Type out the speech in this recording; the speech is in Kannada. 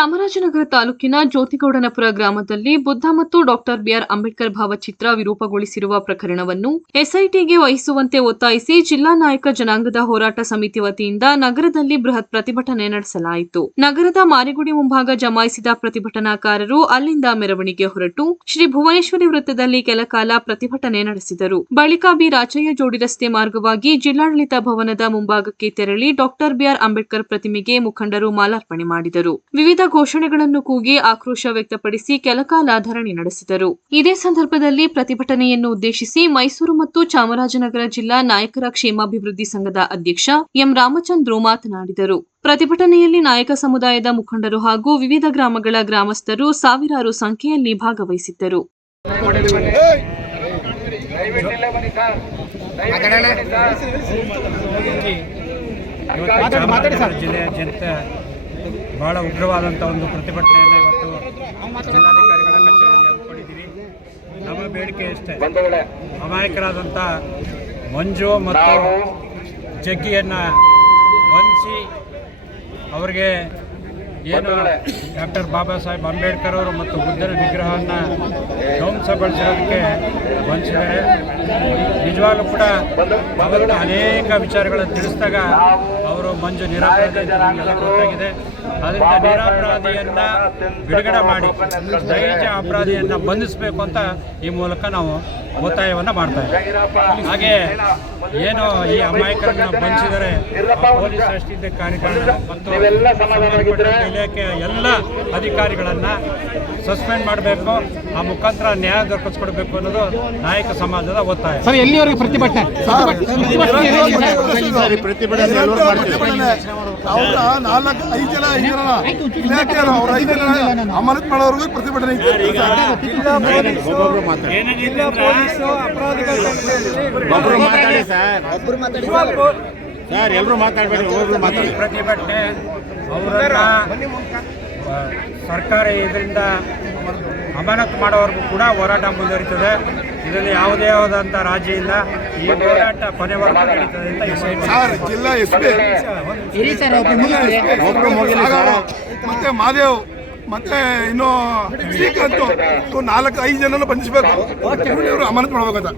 ಚಾಮರಾಜನಗರ ತಾಲೂಕಿನ ಜ್ಯೋತಿಗೌಡನಪುರ ಗ್ರಾಮದಲ್ಲಿ ಬುದ್ಧ ಮತ್ತು ಡಾಕ್ಟರ್ ಬಿಆರ್ ಅಂಬೇಡ್ಕರ್ ಭಾವಚಿತ್ರ ವಿರೂಪಗೊಳಿಸಿರುವ ಪ್ರಕರಣವನ್ನು ಎಸ್ಐಟಿಗೆ ವಹಿಸುವಂತೆ ಒತ್ತಾಯಿಸಿ ಜಿಲ್ಲಾ ನಾಯಕ ಜನಾಂಗದ ಹೋರಾಟ ಸಮಿತಿ ವತಿಯಿಂದ ನಗರದಲ್ಲಿ ಬೃಹತ್ ಪ್ರತಿಭಟನೆ ನಡೆಸಲಾಯಿತು. ನಗರದ ಮಾರಿಗುಡಿ ಮುಂಭಾಗ ಜಮಾಯಿಸಿದ ಪ್ರತಿಭಟನಾಕಾರರು ಅಲ್ಲಿಂದ ಮೆರವಣಿಗೆ ಹೊರಟು ಶ್ರೀ ಭುವನೇಶ್ವರಿ ವೃತ್ತದಲ್ಲಿ ಕೆಲಕಾಲ ಪ್ರತಿಭಟನೆ ನಡೆಸಿದರು. ಬಳಿಕ ಬಿ ರಾಜಯ್ಯ ಜೋಡಿ ರಸ್ತೆ ಮಾರ್ಗವಾಗಿ ಜಿಲ್ಲಾಡಳಿತ ಭವನದ ಮುಂಭಾಗಕ್ಕೆ ತೆರಳಿ ಡಾಕ್ಟರ್ ಬಿಆರ್ ಅಂಬೇಡ್ಕರ್ ಪ್ರತಿಮೆಗೆ ಮುಖಂಡರು ಮಾಲಾರ್ಪಣೆ ಮಾಡಿದರು. ವಿವಿಧ ಘೋಷಣೆಗಳನ್ನು ಕೂಗಿ ಆಕ್ರೋಶ ವ್ಯಕ್ತಪಡಿಸಿ ಕೆಲಕಾಲ ಧರಣಿ ನಡೆಸಿದರು ಇದೇ ಸಂದರ್ಭದಲ್ಲಿ ಪ್ರತಿಭಟನೆಯನ್ನು ಉದ್ದೇಶಿಸಿ ಮೈಸೂರು ಮತ್ತು ಚಾಮರಾಜನಗರ ಜಿಲ್ಲಾ ನಾಯಕರ ಕ್ಷೇಮಾಭಿವೃದ್ಧಿ ಸಂಘದ ಅಧ್ಯಕ್ಷ ಎಂ ರಾಮಚಂದ್ರು ಮಾತನಾಡಿದರು ಪ್ರತಿಭಟನೆಯಲ್ಲಿ ನಾಯಕ ಸಮುದಾಯದ ಮುಖಂಡರು ಹಾಗೂ ವಿವಿಧ ಗ್ರಾಮಗಳ ಗ್ರಾಮಸ್ಥರು ಸಾವಿರಾರು ಸಂಖ್ಯೆಯಲ್ಲಿ ಭಾಗವಹಿಸಿದ್ದರು ಚಾಮರಾಜನಗರ ಜಿಲ್ಲೆಯ ಜನತೆ ಬಹಳ ಉಗ್ರವಾದಂಥ ಒಂದು ಪ್ರತಿಭಟನೆಯನ್ನು ಇವತ್ತು ಜಿಲ್ಲಾಧಿಕಾರಿಗಳ ಕಚೇರಿಯಲ್ಲಿ ಹಮ್ಮಿಕೊಂಡಿದ್ದೀವಿ. ನಮ್ಮ ಬೇಡಿಕೆ ಇಷ್ಟೇ. ಅಮಾಯಕರಾದಂಥ ಮಂಜು ಮತ್ತು ಜಗ್ಗಿಯನ್ನು ವಂಚಿ ಅವ್ರಿಗೆ ಏನು ಡಾಕ್ಟರ್ ಬಾಬಾ ಸಾಹೇಬ್ ಅಂಬೇಡ್ಕರ್ ಅವರು ಮತ್ತು ಬುದ್ಧನ ವಿಗ್ರಹವನ್ನು ಧ್ವಂಸಗೊಳಿಸಿರೋದಕ್ಕೆ ವಂಚಿಸಿದ್ದಾರೆ ನಿಜವಾಗ್ಲೂ ಕೂಡ ಅವತ್ತು ಅನೇಕ ವಿಚಾರಗಳನ್ನು ತಿಳಿಸಿದಾಗ ಅವರು ಮಂಜು ನಿರಾಪರಾಧಿ ಗೊತ್ತಾಗಿದೆ. ಅದರಿಂದ ನಿರಾಪರಾಧಿಯನ್ನ ಬಿಡುಗಡೆ ಮಾಡಿ ನೈಜ ಅಪರಾಧಿಯನ್ನು ಬಂಧಿಸಬೇಕು ಅಂತ ಈ ಮೂಲಕ ನಾವು ಒತ್ತಾಯವನ್ನು ಮಾಡ್ತಾ ಇದ್ದೀವಿ. ಹಾಗೆ ಏನು ಈ ಅಮಾಯಕರನ್ನ ಬಂಧಿಸಿದರೆ ಪೊಲೀಸ್ ಅಷ್ಟಿದ್ದ ಕಾರ್ಯಕರ್ತರು ಮತ್ತು ಇಲಾಖೆಯ ಎಲ್ಲ ಅಧಿಕಾರಿಗಳನ್ನು ಸಸ್ಪೆಂಡ್ ಮಾಡಬೇಕು. ಆ ಮುಖಾಂತರ ನ್ಯಾಯ ದೊರಕಿಸ್ಕೊಡ್ಬೇಕು ಅನ್ನೋದು ನಾಯಕ ಸಮಾಜದ ಒತ್ತಾಯ. ಸರ್ ಎಲ್ಲಿವರೆಗೆ ಪ್ರತಿಭಟನೆ? ಪ್ರತಿಭಟನೆ. ಎಲ್ಲರೂ ಮಾಡ್ತೀವಿ. ಅವ್ರ ನಾಲ್ಕು ಐದು ಜನ ಹಿರಿಯರನ್ನ ಇಲಾಖೆಯವರು ಅವ್ರ ಐದು ಜನ. ಅಮಾನತ್ ಮಾಡೋರ್ಗೂ ಪ್ರತಿಭಟನೆ ಇತ್ತು. ಒಬ್ಬೊಬ್ರು ಮಾತಾಡಿ. ಒಬ್ರು ಮಾತಾಡಿ ಸರ್. ಸರ್. ಎಲ್ಲರೂ ಮಾತಾಡಬೇಡಿ ಪ್ರತಿಭಟನೆ ಅವರನ್ನ ಸರ್ಕಾರ ಇದರಿಂದ ಅಮಾನತು ಮಾಡೋವರೆಗೂ ಕೂಡ ಹೋರಾಟ ಮುಂದುವರಿತದೆ. ಇದರಲ್ಲಿ ಯಾವುದೇ ಆದಂಥ ರಾಜ್ಯ ಇಲ್ಲ. ಈ ಹೋರಾಟ ಕೊನೆವರೆಗೂ ನಡೀತದೆ ಅಂತ ಈ ಸೈಟ್ ಸರ್ ಜಿಲ್ಲಾ ಎಸ್ ಪಿ ಒಬ್ರು ಮುಗಿಲಿ ಸರ್ ಮತ್ತೆ ಮಾದೇವ್ ಮತ್ತೆ ಇನ್ನು ಶ್ರೀಕಾಂತ್ ನಾಲ್ಕು ಐದು ಜನನ ಬಂಧಿಸಬೇಕು. ಇವರು ಅಮಾನತ್ ಮಾಡ್ಬೇಕಂತ.